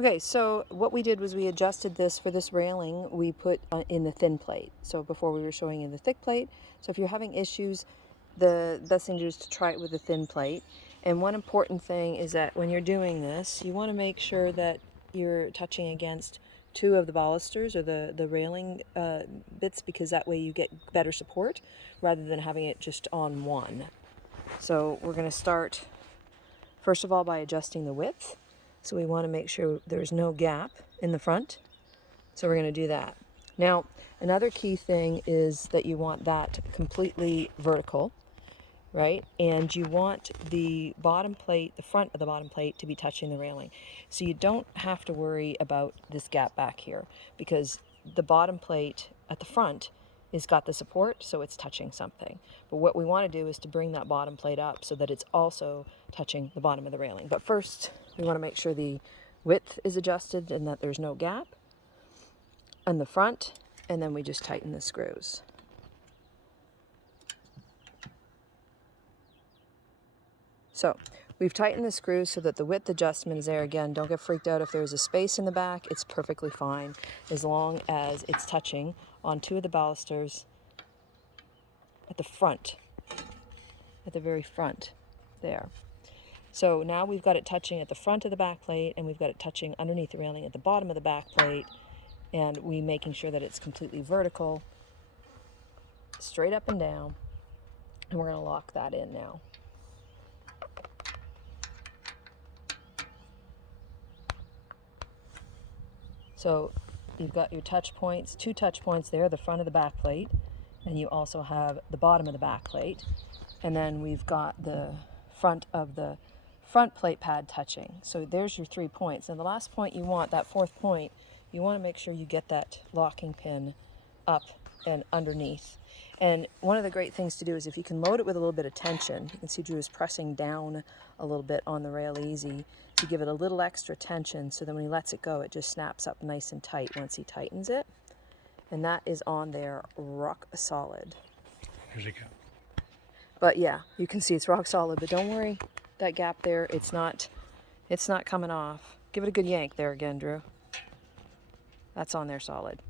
Okay, so what we did was we adjusted this for this railing, we put in the thin plate. So before we were showing you the thick plate. So if you're having issues, the best thing to do is to try it with a thin plate. And one important thing is that when you're doing this, you want to make sure that you're touching against two of the balusters or the railing bits, because that way you get better support rather than having it just on one. So we're going to start first of all by adjusting the width. So we want to make sure there's no gap in the front. So we're going to do that. Now, another key thing is that you want that completely vertical, right? And you want the bottom plate, the front of the bottom plate, to be touching the railing. So you don't have to worry about this gap back here, because the bottom plate at the front is got the support, so it's touching something. But what we want to do is to bring that bottom plate up so that it's also touching the bottom of the railing. But first, we want to make sure the width is adjusted and that there's no gap on the front, and then we just tighten the screws. So we've tightened the screws so that the width adjustment is there. Again, don't get freaked out if there's a space in the back. It's perfectly fine as long as it's touching on two of the balusters at the front, at the very front there. So now we've got it touching at the front of the back plate, and we've got it touching underneath the railing at the bottom of the back plate, and we making sure that it's completely vertical, straight up and down, and we're going to lock that in now. So you've got your touch points, two touch points there, the front of the back plate, and you also have the bottom of the back plate. And then we've got the front of the front plate pad touching. So there's your 3 points. And the last point you want, that fourth point, you want to make sure you get that locking pin up and underneath. And one of the great things to do is if you can load it with a little bit of tension, you can see Drew is pressing down a little bit on the rail easy to give it a little extra tension, so then when he lets it go, it just snaps up nice and tight once he tightens it. And that is on there rock solid. Here's a gap. But yeah, you can see it's rock solid, but don't worry, that gap there, it's not coming off. Give it a good yank there again, Drew. That's on there solid.